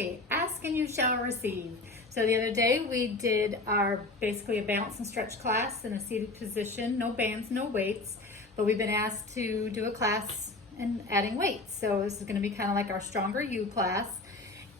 Hey, ask and you shall receive. So the other day we did our basically a balance and stretch class in a seated position, no bands, no weights, but we've been asked to do a class and adding weights. So this is going to be kind of like our Stronger You class,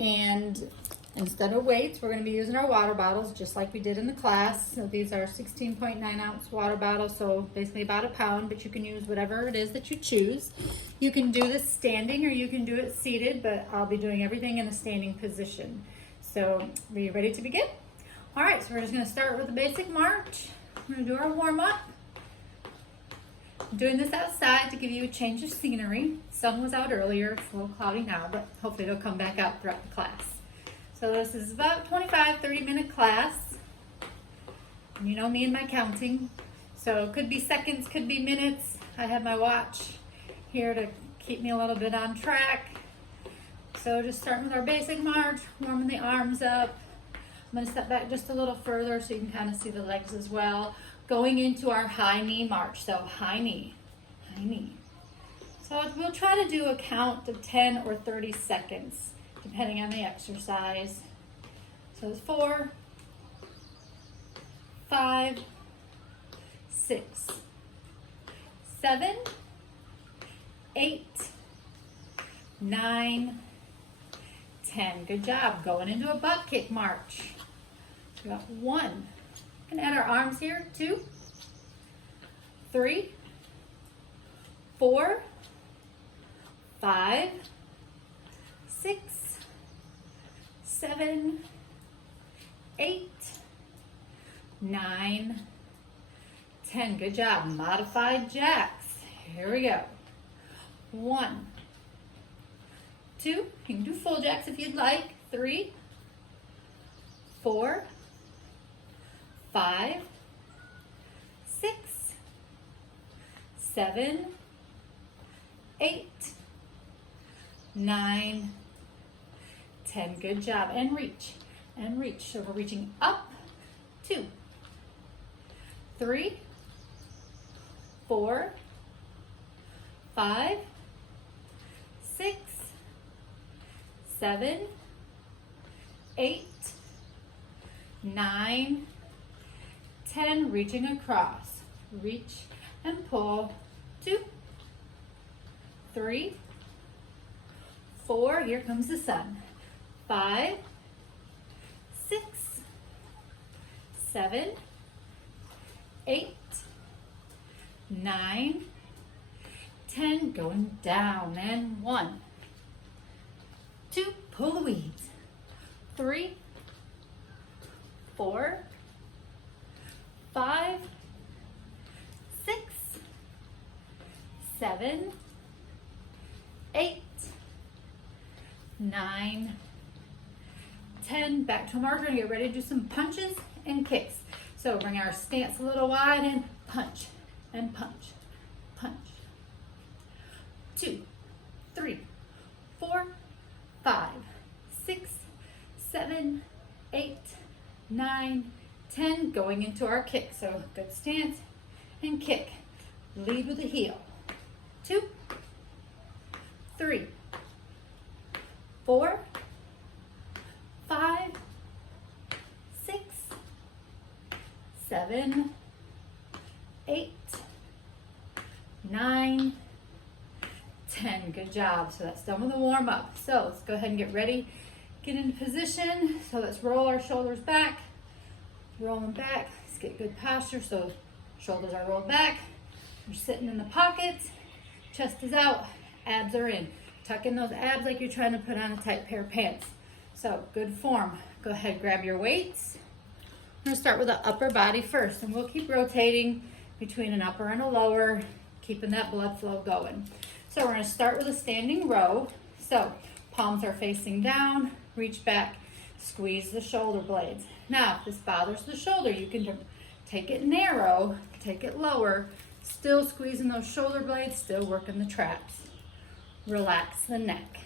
and instead of weights, we're going to be using our water bottles just like we did in the class. So these are 16.9 ounce water bottles, so basically about a pound, but you can use whatever it is that you choose. You can do this standing or you can do it seated, but I'll be doing everything in a standing position. So are you ready to begin? All right, so we're just going to start with a basic march. We're going to do our warm up. I'm doing this outside to give you a change of scenery. Sun was out earlier, it's a little cloudy now, but hopefully it'll come back out throughout the class. So this is about 25-30 minute class. You know me and my counting. So it could be seconds, could be minutes. I have my watch here to keep me a little bit on track. So just starting with our basic march, warming the arms up. I'm going to step back just a little further so you can kind of see the legs as well. Going into our high knee march. So high knee, high knee. So we'll try to do a count of 10 or 30 seconds, depending on the exercise. So it's 4, 5, 6, 7, 8, 9, 10. Good job. Going into a butt kick march. We got 1. And add our arms here. 2, 3, 4, 5, 6, 7, 8, 9, 10. Good job. Modified jacks. Here we go. 1, 2. You can do full jacks if you'd like. 3, 4, 5, 6, 7, 8, 9, 10. Good job. And reach. And reach. So we're reaching up. 2, 3, 4, 5, 6, 7, 8, 9, 10. Reaching across. Reach and pull. 2, 3, 4. Here comes the sun. 5, 6, 7, 8, 9, 10. Going down. And 1, 2. Pull the weeds. 3, 4, 5, 6, 7, 8, 9, 10. Back to a marker and get ready to do some punches and kicks. So bring our stance a little wide and punch and punch, punch. 2, 3, 4, 5, 6, 7, 8, 9, 10. Going into our kick. So good stance and kick. Lead with the heel. 2, 3, 4, 5, 6, 7, 8, 9, 10. Good job. So that's done with the warm up. So let's go ahead and get ready. Get into position. So let's roll our shoulders back. Roll them back. Let's get good posture. So shoulders are rolled back. We're sitting in the pockets. Chest is out. Abs are in. Tuck in those abs like you're trying to put on a tight pair of pants. So good form. Go ahead, grab your weights. I'm going to start with the upper body first, and we'll keep rotating between an upper and a lower, keeping that blood flow going. So we're going to start with a standing row. So palms are facing down, reach back, squeeze the shoulder blades. Now, if this bothers the shoulder, you can take it narrow, take it lower, still squeezing those shoulder blades, still working the traps. Relax the neck.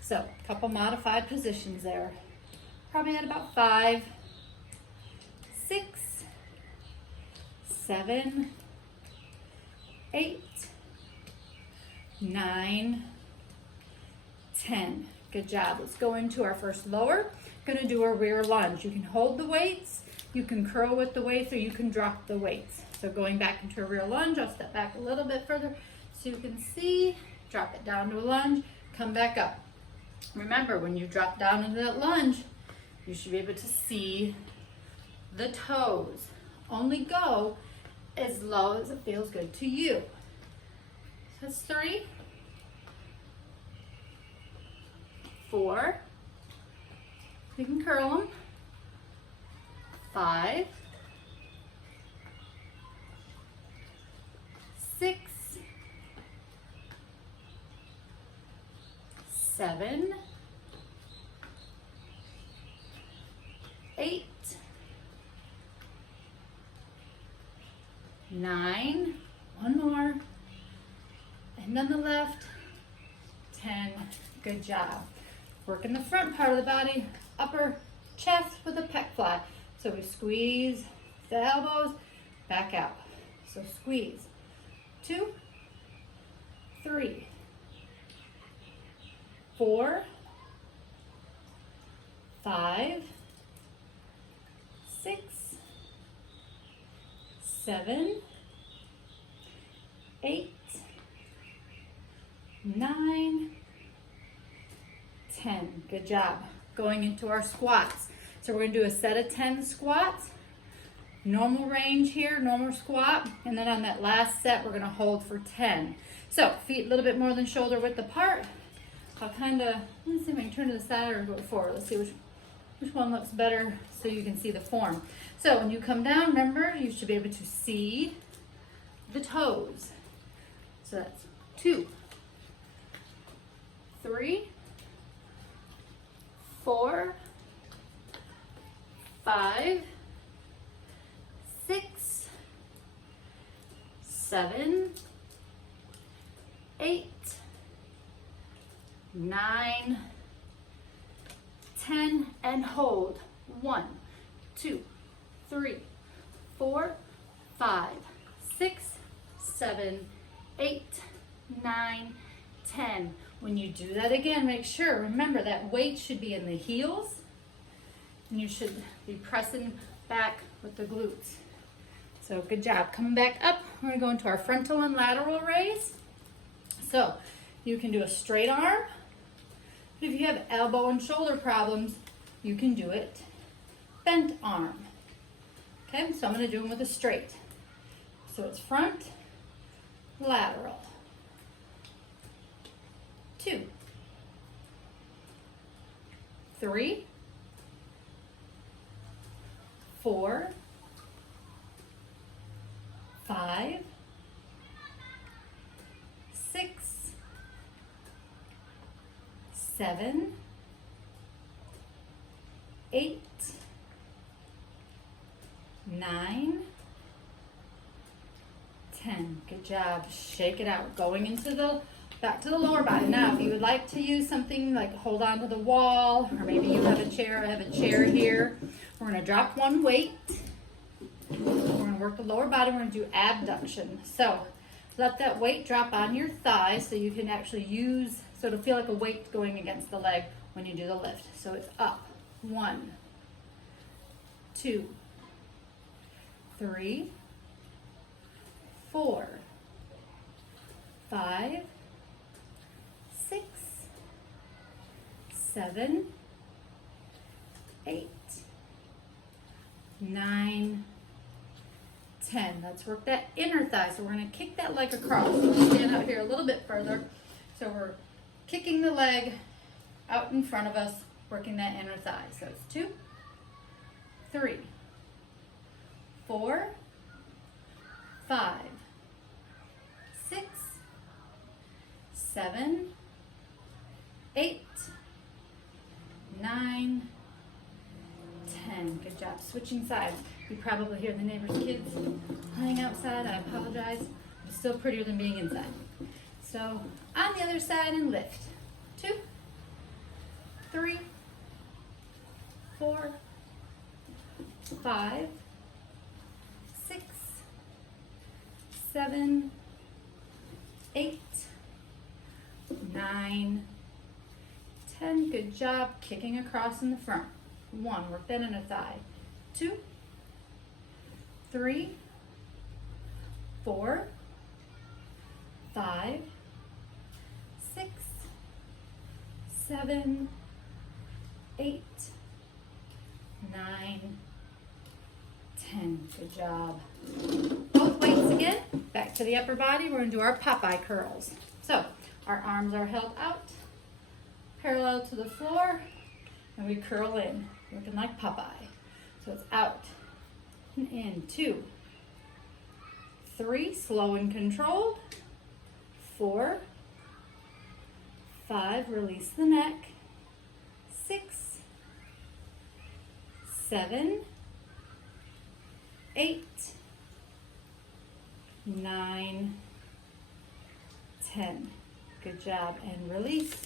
So, a couple modified positions there. Probably at about 5, 6, 7, 8, 9, 10. Good job. Let's go into our first lower. Gonna do a rear lunge. You can hold the weights, you can curl with the weights, or you can drop the weights. So going back into a rear lunge, I'll step back a little bit further so you can see. Drop it down to a lunge, come back up. Remember, when you drop down into that lunge, you should be able to see the toes. Only go as low as it feels good to you. So that's 3, 4, you can curl them, 5, 6, 7, 8, 9, one more, and on the left, 10, good job. Working the front part of the body, upper chest with a pec fly. So we squeeze the elbows, back out. So squeeze, 2, 3, 4, 5, 6, 7, 8, 9, 10. Good job. Going into our squats. So we're going to do a set of 10 squats. Normal range here, normal squat. And then on that last set, we're going to hold for 10. So feet a little bit more than shoulder width apart. I'll kind of, let's see if I can turn to the side or go forward. Let's see which one looks better so you can see the form. So when you come down, remember, you should be able to see the toes. So that's 2, 3, 4, 5, 6, 7, 8, 9, 10, and hold. 1, 2, 3, 4, 5, 6, 7, 8, 9, 10. When you do that again, make sure, remember that weight should be in the heels and you should be pressing back with the glutes. So good job. Coming back up, we're gonna go into our frontal and lateral raise. So you can do a straight arm. If you have elbow and shoulder problems, you can do it bent arm. Okay, so I'm gonna do them with a straight. So it's front, lateral. 2, 3, 4, 5, 6, 7, 8, 9, 10. Good job. Shake it out. Going into the back to the lower body. Now, if you would like to use something like hold on to the wall, or maybe you have a chair, I have a chair here. We're going to drop one weight. We're going to work the lower body. We're going to do abduction. So let that weight drop on your thigh so you can actually use, so it'll feel like a weight going against the leg when you do the lift. So it's up. 1, 2, 3, 4, 5, 6, 7, 8, 9, 10. Let's work that inner thigh. So we're going to kick that leg across. Stand out here a little bit further. So we're kicking the leg out in front of us, working that inner thigh. So it's 2, 3, 4, 5, 6, 7, 8, 9, 10. Good job. Switching sides. You probably hear the neighbor's kids playing outside. I apologize. It's still prettier than being inside. So on the other side and lift. 2, 3, 4, 5, 6, 7, 8, 9, 10. Good job. Kicking across in the front. 1, work that inner thigh. 2, 3, 4, 5, 6, 7, 8, 9, 10. Good job. Both weights again. Back to the upper body. We're going to do our Popeye curls. So our arms are held out, parallel to the floor, and we curl in, looking like Popeye. So it's out and in. 2, 3, slow and controlled. 4, 5, release the neck. 6, 7, 8, 9, 10. Good job, and release.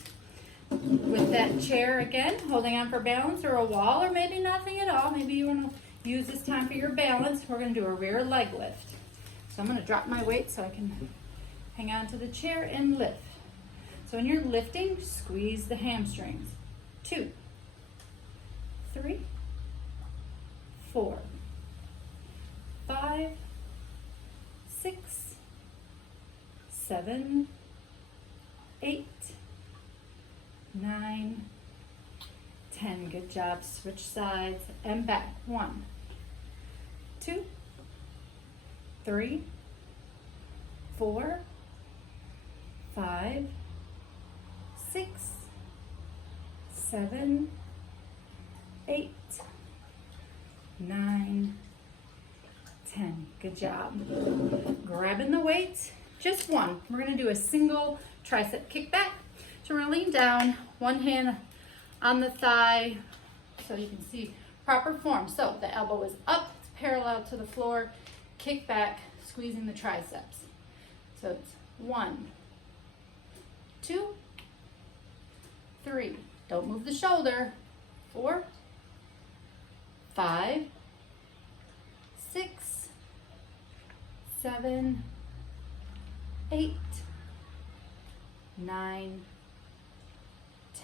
With that chair again, holding on for balance, or a wall, or maybe nothing at all. Maybe you want to use this time for your balance. We're going to do a rear leg lift. So I'm going to drop my weight so I can hang on to the chair and lift. So when you're lifting, squeeze the hamstrings. 2, 3, 4, 5, 6, 7, 8, 9, 10. Good job. Switch sides and back. 1, 2, 3, 4, 5, 6, 7, 8, 9, 10. Good job. Grabbing the weights, just 1. We're going to do a single tricep kickback. So we're going to lean down, one hand on the thigh so you can see proper form. So the elbow is up, it's parallel to the floor, kick back, squeezing the triceps. So it's 1, 2, 3. Don't move the shoulder. 4, 5, 6, 7, 8, 9,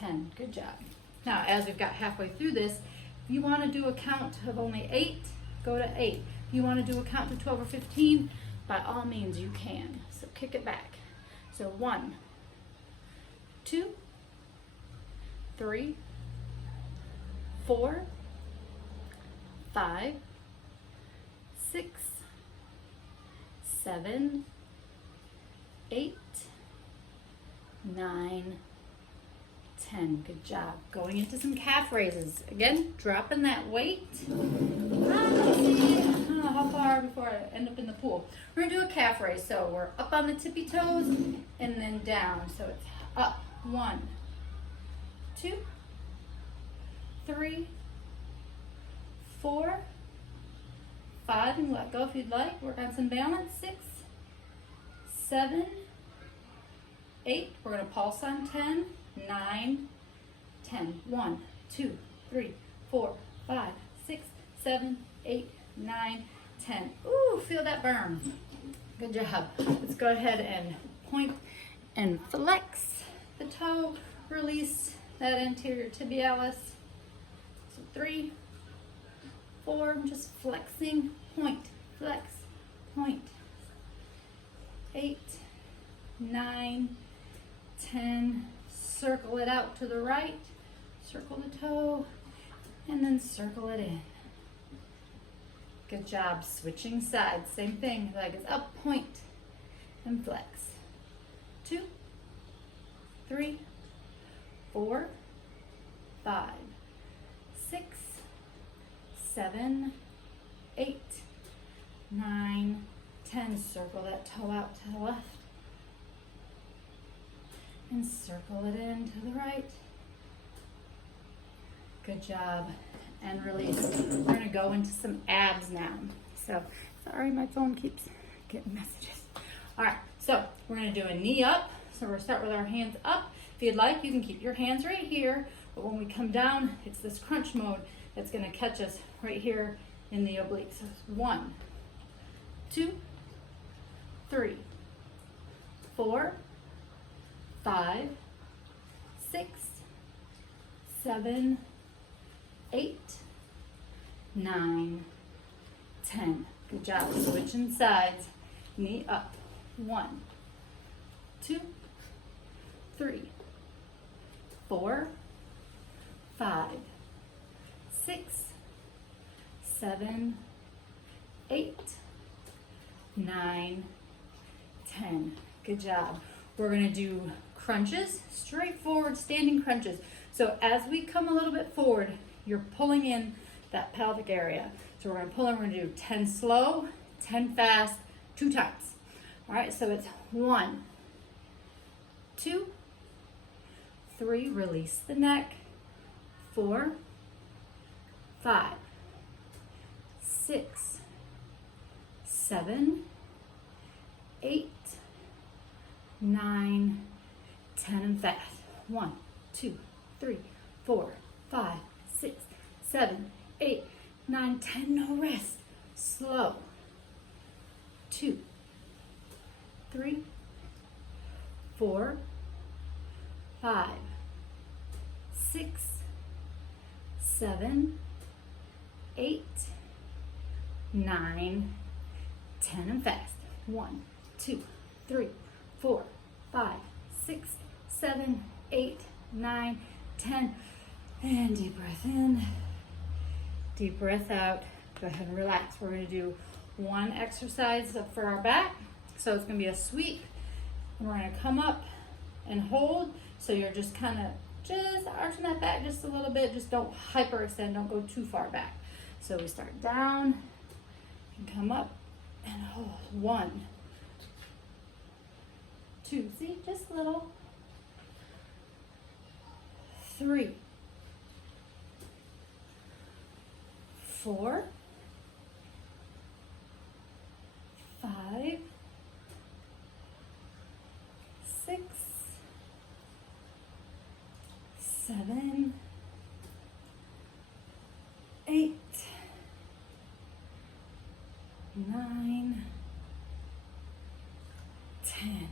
10. Good job. Now, as we've got halfway through this, if you want to do a count of only 8, go to 8. If you want to do a count to 12 or 15, by all means you can. So kick it back. So 1, 2, 3, 4, 5, 6, 7, 8, 9, 10. Good job. Going into some calf raises. Again, dropping that weight. I don't know how far before I end up in the pool. We're going to do a calf raise. So we're up on the tippy toes and then down. So it's up. 1, 2, 3, 4, 5, and let go if you'd like. Work on some balance. 6, 7, 8. We're going to pulse on 10, 9, 10. 1, 2, 3, 4, 5, 6, 7, 8, 9, 10. Ooh, feel that burn. Good job. Let's go ahead and point and flex the toe. Release that anterior tibialis. So 3, 4, I'm just flexing, point, flex, point. 8, 9, 10, circle it out to the right, circle the toe, and then circle it in. Good job. Switching sides, same thing, leg is up, point, and flex. 2, 3, 4, 5, 6, 7, 8, 9, 10. Circle that toe out to the left. And circle it in to the right. Good job. And release. We're going to go into some abs now. So, sorry, my phone keeps getting messages. All right, so we're going to do a knee up. So we're going to start with our hands up. If you'd like, you can keep your hands right here. But when we come down, it's this crunch mode that's going to catch us right here in the obliques. So it's 1, 2, 3, 4, 5, 6, 7, 8, 9, 10. Good job. Switching sides. Knee up. 1, 2, 3, 4, 5, 6, 7, 8, 9, 10. Good job. We're going to do crunches, straightforward standing crunches. So as we come a little bit forward, you're pulling in that pelvic area. So we're going to pull in, we're going to do 10 slow, 10 fast, 2 times. All right, so it's 1, 2, 3, release the neck, 4, 5, 6, 7, 8, 9, 10, and fast. 1, 2, 3, 4, 5, 6, 7, 8, 9, 10, no rest. Slow. 2, 3, 4, 5, 6, 7, 8, 9, 10, and fast. 1, 2, 3, 4, 5, 6, 7, 8, 9, 10. And deep breath in, deep breath out. Go ahead and relax. We're going to do one exercise up for our back. So it's going to be a sweep. And we're going to come up and hold. So you're just kind of just arching that back just a little bit. Just don't hyperextend. Don't go too far back. So we start down and come up and hold. 1, 2, see, just a little. 3, 4, 5, 6, 7, 8, 9, 10.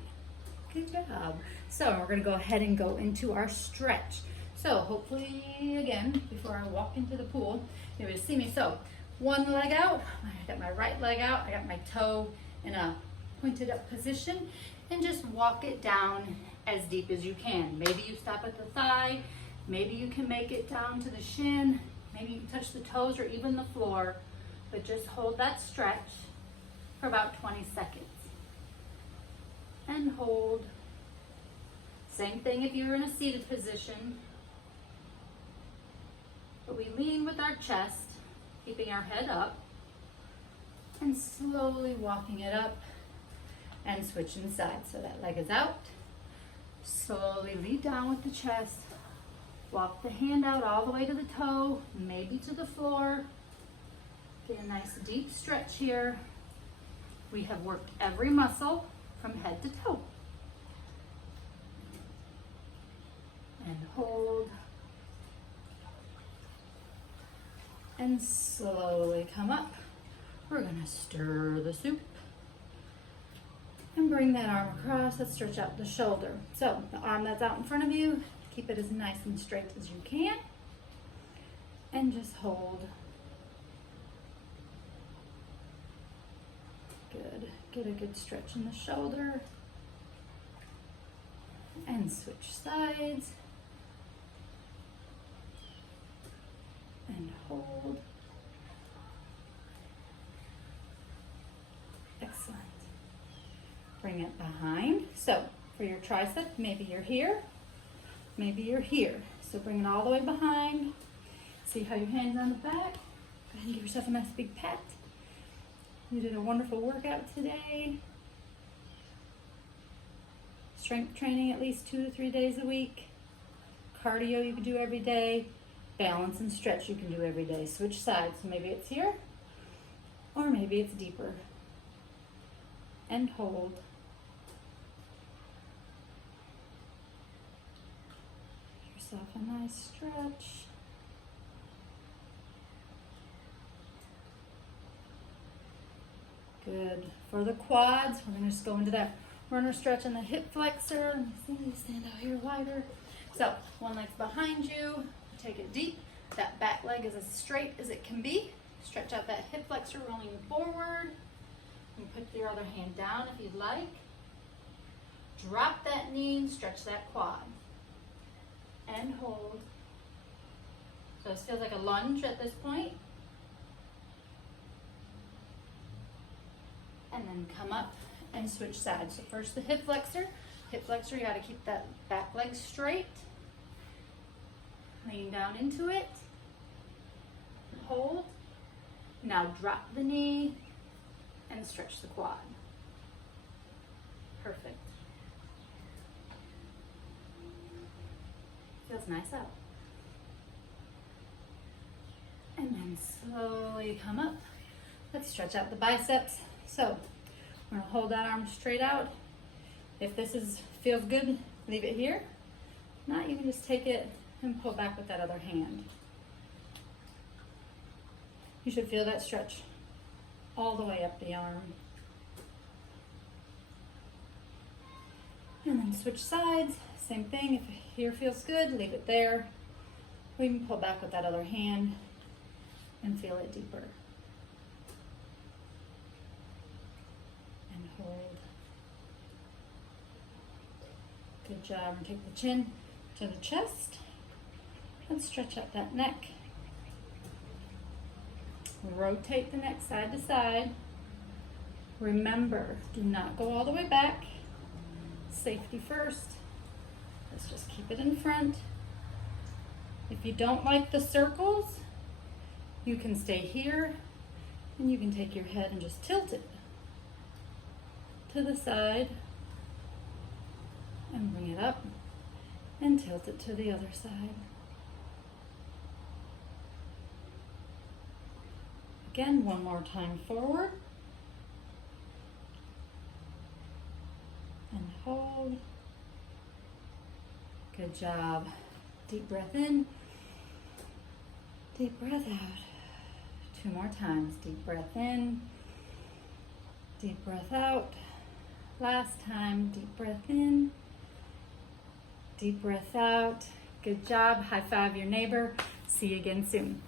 Good job. So we're going to go ahead and go into our stretch. So hopefully, again, before I walk into the pool, you'll be able to see me. So one leg out, I got my right leg out, I got my toe in a pointed up position, and just walk it down as deep as you can. Maybe you stop at the thigh, maybe you can make it down to the shin, maybe you touch the toes or even the floor, but just hold that stretch for about 20 seconds. And hold. Same thing if you're in a seated position. But we lean with our chest, keeping our head up, and slowly walking it up and switching sides. So that leg is out. Slowly lean down with the chest. Walk the hand out all the way to the toe, maybe to the floor. Get a nice deep stretch here. We have worked every muscle from head to toe. And hold. And slowly come up. We're going to stir the soup. And bring that arm across. Let's stretch out the shoulder. So the arm that's out in front of you, keep it as nice and straight as you can. And just hold. Good. Get a good stretch in the shoulder. And switch sides. And hold. Excellent. Bring it behind. So for your tricep, maybe you're here, maybe you're here. So bring it all the way behind. See how your hand's on the back. Go ahead and give yourself a nice big pat. You did a wonderful workout today. Strength training at least 2 to 3 days a week. Cardio you can do every day. Balance and stretch you can do every day. Switch sides. Maybe it's here or maybe it's deeper. And hold. Give yourself a nice stretch. Good. For the quads, we're going to just go into that runner stretch on the hip flexor. Let me stand out here wider. So one leg's behind you, take it deep. That back leg is as straight as it can be. Stretch out that hip flexor rolling forward. And put your other hand down if you'd like. Drop that knee and stretch that quad. And hold. So this feels like a lunge at this point. And then come up and switch sides. So first the hip flexor. Hip flexor, you gotta keep that back leg straight. Lean down into it. Hold. Now drop the knee and stretch the quad. Perfect. Feels nice out. And then slowly come up. Let's stretch out the biceps. So we're gonna hold that arm straight out. If this feels good, leave it here. If not, you can just take it and pull back with that other hand. You should feel that stretch all the way up the arm. And then switch sides, same thing. If here feels good, leave it there. Or you can pull back with that other hand and feel it deeper. And hold. Good job. And take the chin to the chest and stretch up that neck. Rotate the neck side to side. Remember, do not go all the way back. Safety first. Let's just keep it in front. If you don't like the circles, you can stay here and you can take your head and just tilt it to the side and bring it up and tilt it to the other side. Again, one more time forward. And hold. Good job. Deep breath in. Deep breath out. 2 more times. Deep breath in. Deep breath out. Last time. Deep breath in. Deep breath out. Good job. High five your neighbor. See you again soon.